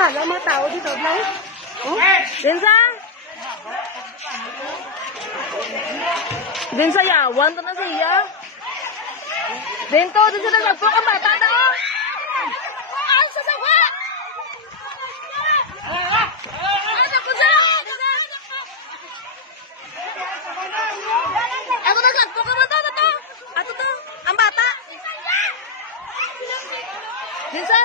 Sala mga tao dito lang. Oh, Densa? Densa yawan to na siya. Dento, dito na nagpo ka bata na oh. Ay, sasawa! Anak ko sa! Ako nagpo ka ba to? Ato to, ang bata. Densa?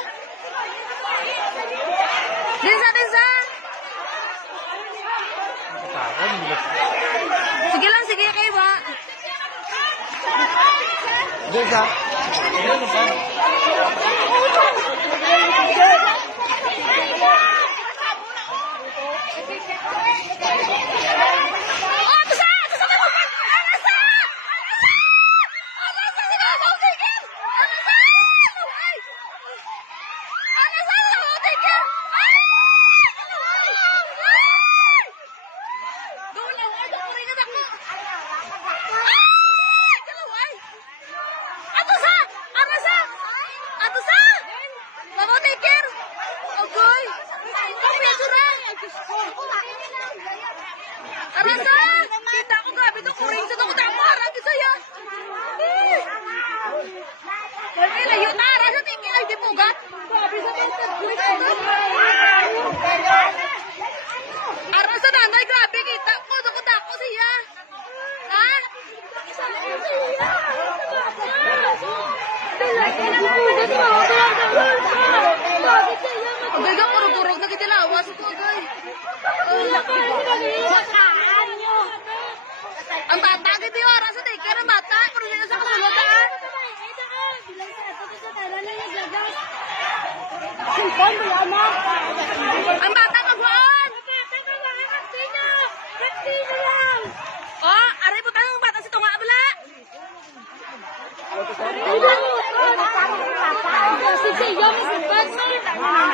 Densa! Sige lang, sige kayo ba? Densa? Kita ko grabe to, kuring sa to, kutang marang isa yan. Layo na, rasa tingin ay di pugat. Grabe sa to, kuring sa to. Aras sa nanay, grabe kita ko, dako siya. Ha? Agay ka, kurog-kurog na kitilawas ito, agay. Ang bata, gitu yung oras sa daycare, ang bata. Pero nila sa kasulod na. Ang bata, magwaan. Oh, aray po tayo ng bata si Tunga, abala. Si Siyo, si Batman.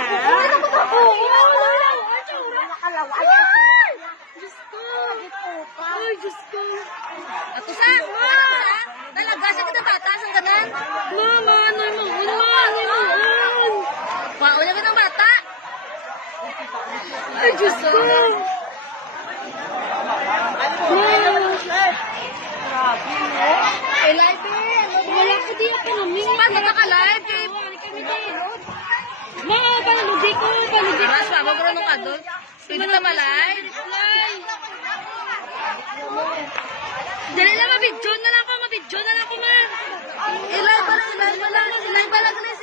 Ay, Diyos ko. Ato sa? Talaga siya kita bata, sang ganan? Mama, ano yung mahal? Paulan ka ng bata? Ay, Diyos ko. Eh, live eh. Wala ka di ako namin. Paano ka live? Mga panalugay ko. Mas, mabagro nung kadol. Pwede ka ma-live? Dali lang, mabidyon na lang ako, man. Ilay ba lang, Grace.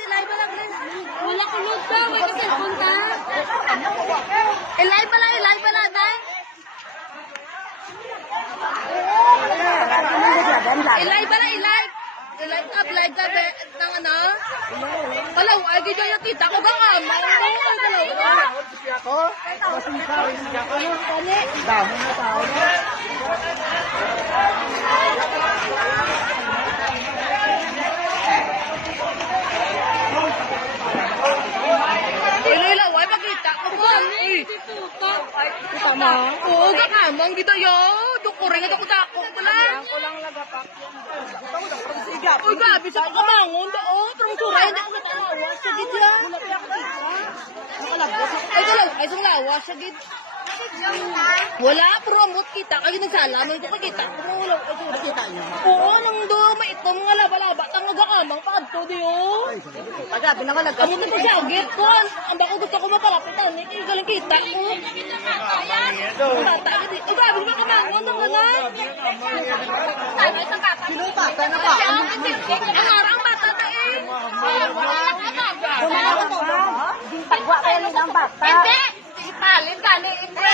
Wala ko load daw, may ka-cellphone ka. Ilay ba lang, tay? Ilay ba lang, live ka, ng ano? Palaw, ay, gito yung kita ko ka nga, man. Dami na tao. Ilaway, makita ko ba? Kita mo? Oo, kakamang kita yun. Dukuring ito ko tako pala. Ako lang lagapak yan. Uy, gabi sa kamangon doon. Trong suray, hindi ko natawa. Sige dyan. Ay, itong lawas. Sige. Wala, promote kita. Kaya nagsalaman ito kita. Nakita niyo? Oo, nang doon, maitom nga laba-laba. Tang nagakamang paadto diyo. Pagabi na malaga. Amo na ito jagger ko. Ang bako gusto ko mapalapitan. Hindi galing kita ko. Ang bata ka dito. Gabi ba kamangon ng anak? Sinong bata na ba? Ang harang bata na eh. Pagwa kayo ng bata. Hindi. Ipalin ka ni Indre.